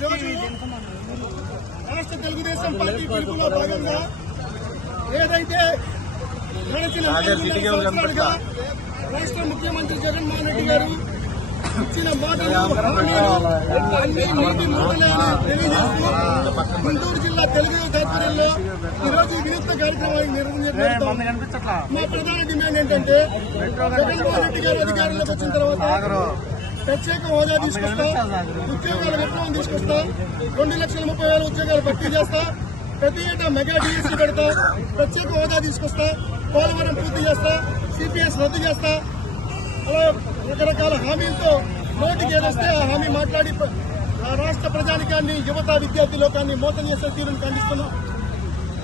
ఈరోజు రాష్ట్ర తెలుగుదేశం పార్టీ పిలుపులో భాగంగా ఏదైతే గడిచిన 4 సంవత్సరాలుగా రాష్ట్ర ముఖ్యమంత్రి జగన్మోహన్ రెడ్డి గారు ఇచ్చిన మాటలు అన్ని నీటి మూటలేని తెలియజేస్తూ గుంటూరు జిల్లా తెలుగు ఆధ్వర్యంలో ఈరోజు వినూత్న కార్యక్రమాన్ని నిర్వహించడం మా ప్రధాన డిమాండ్ ఏంటంటే జగన్మోహన్ రెడ్డి గారు అధికారంలోకి వచ్చిన తర్వాత ప్రత్యేక హోదా తీసుకొస్తా, ఉద్యోగాల విప్లవం తీసుకొస్తా, 2,30,30,000 ఉద్యోగాలు భర్తీ చేస్తా, ప్రతి ఏటా మెగా డిఎస్సీ పెడతా, ప్రత్యేక హోదా తీసుకొస్తా, పోలవరం పూర్తి చేస్తా, సిపిఎస్ రద్దు చేస్తా, అలా రకరకాల హామీలతో నోటికి ఏదొస్తే ఆ హామీ మాట్లాడి రాష్ట్ర ప్రజానికాన్ని, యువత, విద్యార్థి లోకాన్ని మోసం చేసే తీరును ఖండిస్తున్నాం.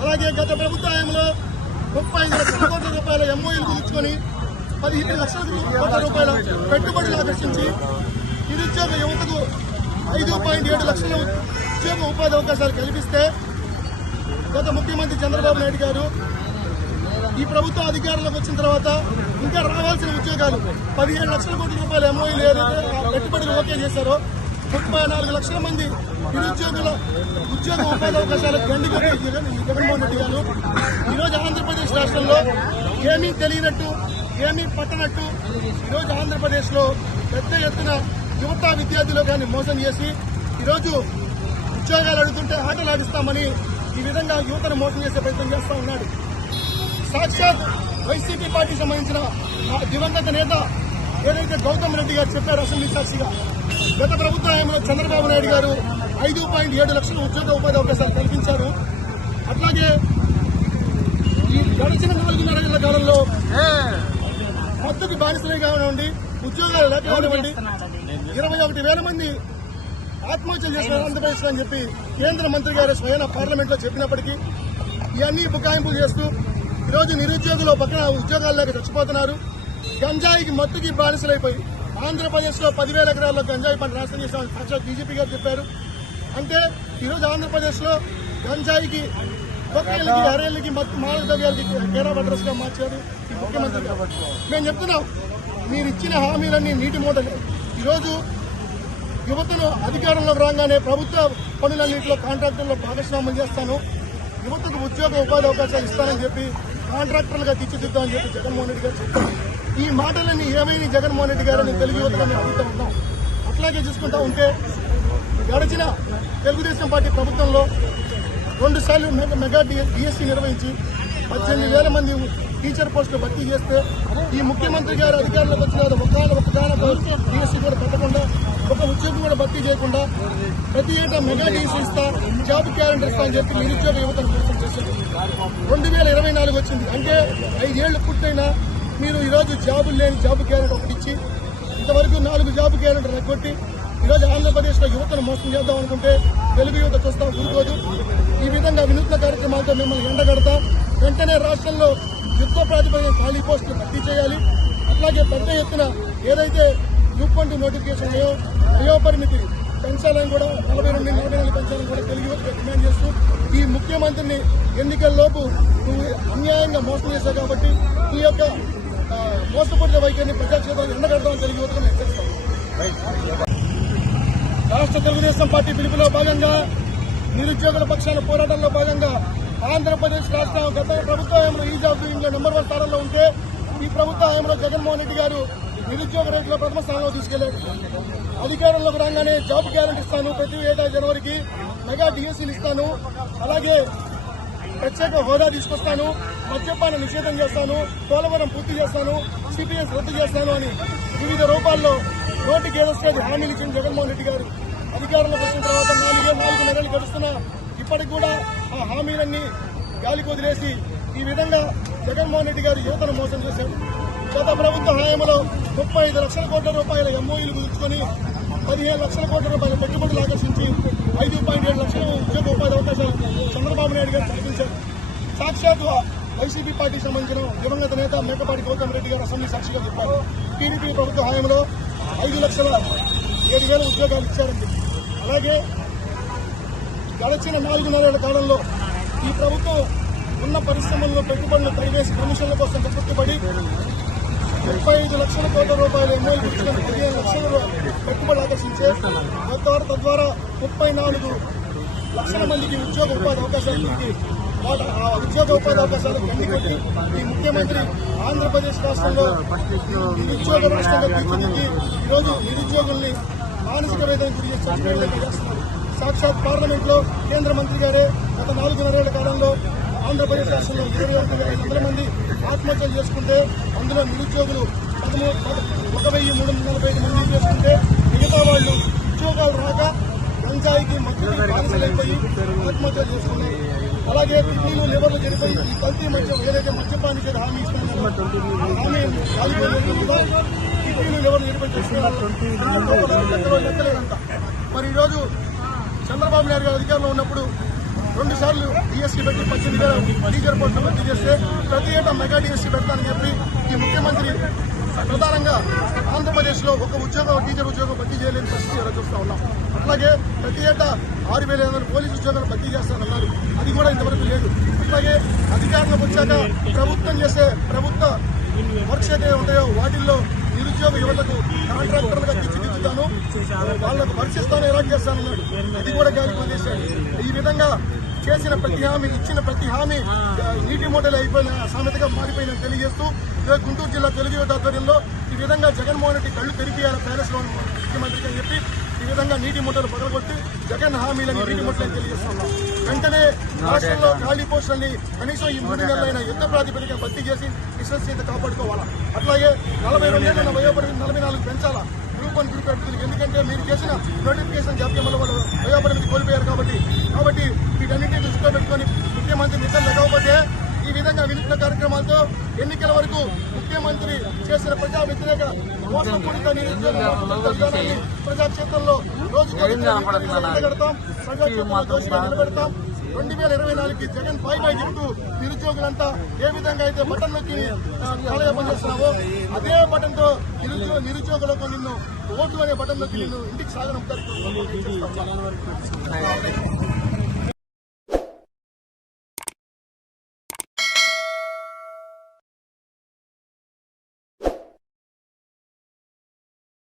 అలాగే గత ప్రభుత్వ హయాంలో 35 లక్షల కోట్ల రూపాయల ఎంఓయూలు కుదుర్చుకొని 15 లక్షల కోట్ల రూపాయల పెట్టుబడులు ఆకర్షించి నిరుద్యోగ యువతకు 5.7 లక్షల ఉద్యోగ ఉపాధి అవకాశాలు కల్పిస్తే గత ముఖ్యమంత్రి చంద్రబాబు నాయుడు గారు ఈ ప్రభుత్వం అధికారంలోకి వచ్చిన తర్వాత ఇంకా రావాల్సిన ఉద్యోగాలు 17 లక్షల కోట్ల రూపాయల ఎంఓయూలు ఏదైతే పెట్టుబడులు ఓకే చేశారో 34 లక్షల మంది నిరుద్యోగుల ఉద్యోగ ఉపాధి అవకాశాలకు గండికొట్టి జగన్మోహన్ రెడ్డి గారు ఈరోజు ఆంధ్రప్రదేశ్ రాష్ట్రంలో ఏమీ తెలియనట్టు, ఏమీ పట్టనట్టు ఈరోజు ఆంధ్రప్రదేశ్ లో పెద్ద ఎత్తున యువత, విద్యార్థులు కానీ మోసం చేసి ఈరోజు ఉద్యోగాలు అడుగుతుంటే ఆటలు ఆడిస్తామని ఈ విధంగా యువతను మోసం చేసే ప్రయత్నం చేస్తా ఉన్నాడు. సాక్షాత్ వైసీపీ పార్టీకి సంబంధించిన దివంగత నేత ఏదైతే గౌతమ్ రెడ్డి గారు చెప్పారు అసెంబ్లీ సాక్షిగా, గత ప్రభుత్వ హయాంలో చంద్రబాబు నాయుడు గారు 5.7 లక్షల ఉద్యోగ ఉపాధి అవకాశాలు కల్పించారు. అట్లాగే ఈ గడిచిన 4.5 ఏళ్ల కాలంలో మద్దతుకి బానిసలుగా ఉండి ఉద్యోగాలు లేకపోవడం 21,000 మంది ఆత్మహత్యలు చేస్తున్నారు ఆంధ్రప్రదేశ్ అని చెప్పి కేంద్ర మంత్రి గారు స్వయం పార్లమెంట్ లో చెప్పినప్పటికీ ఇవన్నీ బుకాయింపులు చేస్తూ ఈరోజు నిరుద్యోగులు పక్కన ఉద్యోగాలు లేక చచ్చిపోతున్నారు. గంజాయికి మత్తుకి బానిసలైపోయి ఆంధ్రప్రదేశ్ లో 10,000 ఎకరాల్లో గంజాయి పంట నాశనం చేశామని సాక్షాత్ బీజేపీ గారు చెప్పారు. అంటే ఈరోజు ఆంధ్రప్రదేశ్ లో గంజాయికి, బొక్కలకి, హరేళ్ళకి, మాదక ద్రవ్యాలకి కేరాఫ్ అడ్రస్ గా మార్చారు ఈ ముఖ్యమంత్రి గారు. మేము చెప్తున్నాం, మీరు ఇచ్చిన హామీలన్నీ నీటి మూటలే. ఈరోజు యువతను అధికారంలోకి రాగానే ప్రభుత్వ పనులన్నింటిలో కాంట్రాక్టర్లో భాగస్వామ్యం చేస్తాను, యువతకు ఉద్యోగ ఉపాధి అవకాశాలు ఇస్తానని చెప్పి కాంట్రాక్టర్లుగా తీర్చిదిద్దామని చెప్పి జగన్మోహన్ రెడ్డి గారు చెప్పారు. ఈ మాటలన్నీ ఏమైనా జగన్మోహన్ రెడ్డి గారని తెలుగు యువతలని అడుగుతూ ఉన్నాం. అట్లాగే చూసుకుంటా ఉంటే గడిచిన తెలుగుదేశం పార్టీ ప్రభుత్వంలో 2 సార్లు మెగా డిఎస్సీ నిర్వహించి 18,000 మంది టీచర్ పోస్టులు భర్తీ చేస్తే ఈ ముఖ్యమంత్రి గారు అధికారంలోకి వచ్చిన ఒక్కగానొక డిఎస్సీ కూడా పెట్టకుండా, ఒక ఉద్యోగం కూడా భర్తీ చేయకుండా ప్రతి ఏటా మెగా డిఎస్సీ ఇస్తా, జాబ్ క్యాలెండర్ ఇస్తా అని చెప్పి నిరుద్యోగ యువతను మోసం చేశారు. 2024 వచ్చింది, అంటే 5 ఏళ్లు పూర్తయినా మీరు ఈరోజు జాబులు లేని జాబ్ క్యాలెండర్ ఒకటి ఇచ్చి ఇంతవరకు 4 జాబ్ క్యాలెండర్ రెగ్గొట్టి ఈరోజు ఆంధ్రప్రదేశ్ లో యువతను మోసం చేద్దాం అనుకుంటే తెలుగు యువత చూస్తా ఊరుకోదు. ఈ విధంగా వినూత్న కార్యక్రమాలతో మిమ్మల్ని ఎండగడతా వెంటనే రాష్ట్రంలో యుద్ధ ప్రాతిపదికన ఖాళీ పోస్టులు భర్తీ చేయాలి. అట్లాగే పెద్ద ఎత్తున ఏదైతే గ్రూప్ 1 నోటిఫికేషన్ ఉన్నాయో వయోపరిమితి పెంచాలని కూడా 40 నుండి 44 పెంచాలని కూడా తెలుగు యువత డిమాండ్ చేస్తూ ఈ ముఖ్యమంత్రిని ఎన్నికల్లోపు నువ్వు అన్యాయంగా మోసం చేశావు కాబట్టి ఈ యొక్క మోసపూరిత వైఖరిని ప్రజాక్షేత్రాన్ని ఎండగడతామని తెలుగు యువతను హెచ్చరిస్తాం. రాష్ట్ర తెలుగుదేశం పార్టీ పిలుపులో భాగంగా నిరుద్యోగుల పక్షాల పోరాటంలో భాగంగా ఆంధ్రప్రదేశ్ రాష్ట్ర గత ప్రభుత్వ హయాంలో ఈజ్ ఆఫ్ డూయింగ్ లో నెంబర్ 1 స్థానంలో ఉంటే ఈ ప్రభుత్వ హయాంలో జగన్మోహన్ రెడ్డి గారు నిరుద్యోగ రేటులో ప్రథమ స్థానంలో తీసుకెళ్లారు. అధికారంలోకి రాగానే జాబ్ గ్యారెంటీ ఇస్తాను, ప్రతి ఏటా జనవరికి మెగా డిఎస్సీలు ఇస్తాను, అలాగే ప్రత్యేక హోదా తీసుకొస్తాను, మద్యపాన నిషేధం చేస్తాను, పోలవరం పూర్తి చేస్తాను, సిపిఎస్ రద్దు చేస్తాను అని వివిధ రూపాల్లో నోటికి ఏదొస్తే హామీలు ఇచ్చిన జగన్మోహన్ రెడ్డి గారు అధికారంలోకి వచ్చిన తర్వాత 4 నెలలు గడుస్తున్నా ఇప్పటికి కూడా ఆ హామీలన్నీ గాలికి వదిలేసి ఈ విధంగా జగన్మోహన్ రెడ్డి గారు యువతను మోసం చేశారు. గత ప్రభుత్వ హయాంలో 35 లక్షల కోట్ల రూపాయల ఎంఓయూలు కుదుర్చుకొని 15 లక్షల కోట్ల రూపాయల పెట్టుబడులు ఆకర్షించి 5.7 లక్షల ఉద్యోగ ఉపాధి అవకాశాలు చంద్రబాబు నాయుడు గారు కల్పించారు. సాక్షాత్ వైసీపీ పార్టీకి సంబంధించిన దివంగత నేత మేకపాటి గౌతమ్ రెడ్డి గారు అసెంబ్లీ సాక్షిగా చెప్పారు, టీడీపీ ప్రభుత్వ హయాంలో 5,07,000 ఉద్యోగాలు ఇచ్చారని చెప్పి. అలాగే గడిచిన 4.5 ఏళ్ల కాలంలో ఈ ప్రభుత్వం ఉన్న పరిశ్రమల్లో పెట్టుబడులు తరివేసి కమిషన్ల కోసం కట్టుబడి 35 లక్షల కోట్ల రూపాయలు ఎమ్మెల్యే ఇచ్చిన 15 లక్షల పెట్టుబడులు ఆకర్షించే తద్వారా 34 లక్షల మందికి ఉద్యోగ ఉపాధి అవకాశాలు ఆ ఉద్యోగ ఉపాధి అవకాశాలు కండికొట్టి ఈ ముఖ్యమంత్రి ఆంధ్రప్రదేశ్ రాష్ట్రంలో నిరుద్యోగ రాష్ట్రంగా తీర్చిదిద్ది ఈరోజు నిరుద్యోగుల్ని మానసిక వేదన గురి చేస్తున్నారు. సాక్షాత్ పార్లమెంట్ లో కేంద్ర మంత్రి గారే గత 4.5 కాలంలో ఆంధ్రప్రదేశ్ రాష్ట్రంలో 21,500 మంది ఆత్మహత్యలు చేసుకుంటే అందులో నిరుద్యోగులు 1,345 మంది చేసుకుంటే మిగతా వాళ్ళు ఉద్యోగాలు రాక గంజాయికి మద్యానికి బానిసలైపోయి ఆత్మహత్యలు చేసుకున్నారు. అలాగే కిడ్నీలు లివర్లు చనిపోయి ఈ కల్తీ మద్యం ఏదైతే మద్యపానికి హామీ ఇస్తున్నారో హామీ కిడ్నీలు లివర్లు చనిపోయి చేసుకున్నారు. లెక్కలేదంట. మరి ఈరోజు చంద్రబాబు నాయుడు గారు అధికారంలో ఉన్నప్పుడు 2 సార్లు డిఎస్సీ పెట్టి 18,000 టీచర్ పోస్టులు భర్తీ చేస్తే ప్రతి ఏటా మెగా డిఎస్సీ పెడతానని చెప్పి ఈ ముఖ్యమంత్రి ప్రధానంగా ఆంధ్రప్రదేశ్ లో ఒక టీచర్ ఉద్యోగం భర్తీ చేయలేని పరిస్థితి ఎలా చూస్తా ఉన్నాం. అట్లాగే ప్రతి ఏటా 6,500 పోలీసు ఉద్యోగాలు భర్తీ చేస్తానన్నారు, అది కూడా ఇంతవరకు లేదు. అట్లాగే అధికారంలోకి వచ్చాక ప్రభుత్వం చేసే ప్రభుత్వ వర్క్స్ ఏదైతే ఉంటాయో వాటిల్లో నిరుద్యోగ యువతకు కాంట్రాక్టర్లుగా తీర్చిదిద్దుతాను, వాళ్లకు వర్షిస్తాను, ఎలా చేస్తానన్నాడు, అది కూడా గాలికి వదిలేశాడు. ఈ విధంగా చేసిన ప్రతి హామీ ఇచ్చిన ప్రతి హామీ నీటి మూటలు అయిపోయిన సామెతగా మారిపోయిందని తెలియజేస్తూ గుంటూరు జిల్లా తెలుగు యువత ఆధ్వర్యంలో ఈ విధంగా జగన్మోహన్ రెడ్డి కళ్ళు తెరిపియాల ప్యాలెస్ లో ముఖ్యమంత్రికి అని చెప్పి ఈ విధంగా నీటి మూటలు పగలగొట్టి జగన్ హామీలని నీటి మూటలని తెలియజేస్తున్నాం. వెంటనే రాష్ట్రంలో ఖాళీ పోస్టులని కనీసం ఈ 3 నెలలైన యుద్ధ ప్రాతిపదికన భర్తీ చేసి విశ్వసనీయత కాపాడుకోవాలా. అట్లాగే 42 ఏళ్ల వయోపరిమితి 44 పెంచాలా గ్రూప్ 1 గ్రూప్ అభ్యర్థులకు. ఎందుకంటే మీరు చేసిన నోటిఫికేషన్ జాప్యం వల్ల వాళ్ళు వయోపరిమితి కోల్పోయారు కాబట్టి వీటన్నింటినీ దృష్టిలో పెట్టుకుని ముఖ్యమంత్రి నిధులు లేకపోతే ఈ విధంగా వినూత్న కార్యక్రమాలతో ఎన్నికల వరకు ముఖ్యమంత్రి చేసిన ప్రజా వ్యతిరేక మోసపూరిత నిరుద్యోగ విధానాన్ని ప్రజాక్షేత్రంలో రోజుకు నిలబెడతాం, ప్రజాక్షేత్రంలో దోషిగా నిలబెడతాం. 2024కి జగన్ పై చెప్తూ నిరుద్యోగులంతా ఏ విధంగా అయితే బటన్ నొక్కి కాలయాపన చేస్తున్నావో అదే బటన్ తో నిరుద్యోగులకు నిన్ను ఓటు అనే బటన్ నొక్కి నిన్ను ఇంటికి సాగనంపుతారు.